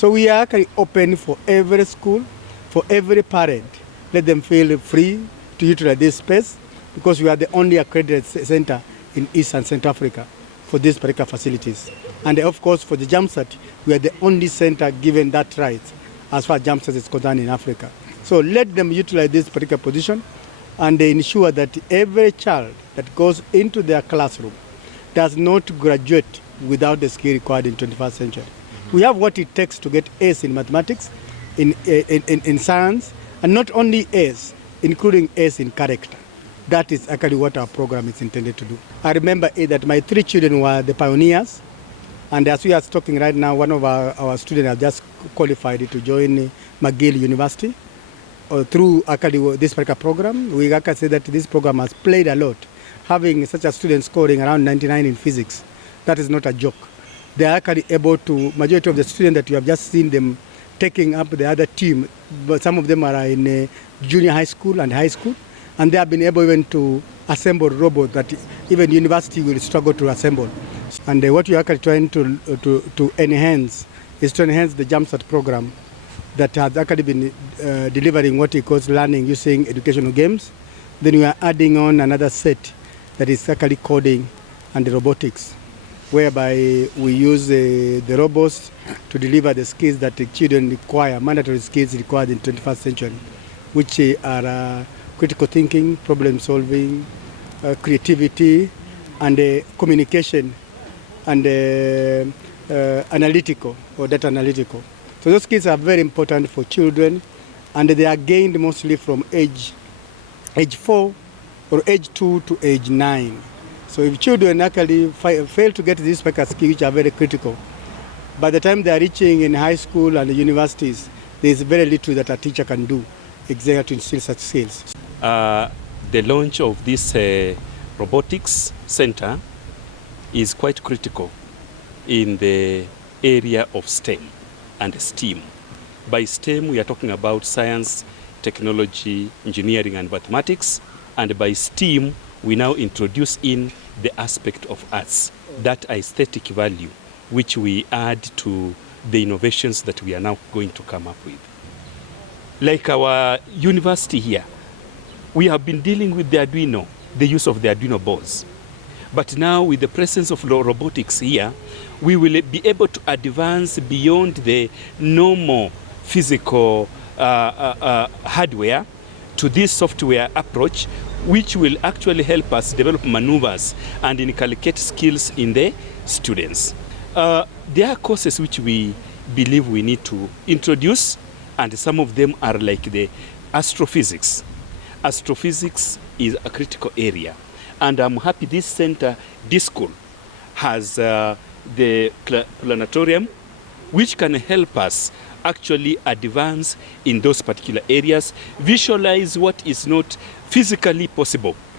So we are actually open for every school, for every parent. Let them feel free to utilize this space because we are the only accredited center in East and Central Africa for these particular facilities. And of course, for the JAMSAT, we are the only center given that right as far as JAMSAT is concerned in Africa. So let them utilize this particular position and they ensure that every child that goes into their classroom does not graduate without the skill required in 21st century. We have what it takes to get A's in mathematics, in science, and not only A's, including A's in character. That is actually what our program is intended to do. I remember that my 3 children were the pioneers, and as we are talking right now, one of our students has just qualified to join McGill University. Through actually this particular program, we can say that this program has played a lot. Having such a student scoring around 99 in physics, that is not a joke. They are actually able to, majority of the students that you have just seen them taking up the other team, but some of them are in junior high school and high school, and they have been able even to assemble robots that even university will struggle to assemble. And what we are actually trying to enhance is to enhance the JAMSAT program that has actually been delivering what he calls learning using educational games. Then we are adding on another set that is actually coding and robotics, whereby we use the robots to deliver the skills that the children require, mandatory skills required in 21st century, which are critical thinking, problem solving, creativity, and communication, and analytical or data analytical. So those skills are very important for children, and they are gained mostly from age 4 or age 2 to age 9. So if children actually fail to get these skills, which are very critical, by the time they are reaching in high school and universities, there is very little that a teacher can do exactly to instill such skills. The launch of this robotics center is quite critical in the area of STEM and STEAM. By STEM, we are talking about science, technology, engineering, and mathematics. And by STEAM, we now introduce in the aspect of arts, that aesthetic value, which we add to the innovations that we are now going to come up with. Like our university here, we have been dealing with the Arduino, the use of the Arduino boards. But now with the presence of robotics here, we will be able to advance beyond the normal physical hardware to this software approach, which will actually help us develop maneuvers and inculcate skills in the students. There are courses which we believe we need to introduce, and some of them are like the astrophysics. Astrophysics is a critical area, and I'm happy this center, this school, has the planetarium, which can help us actually advance in those particular areas, visualize what is not physically possible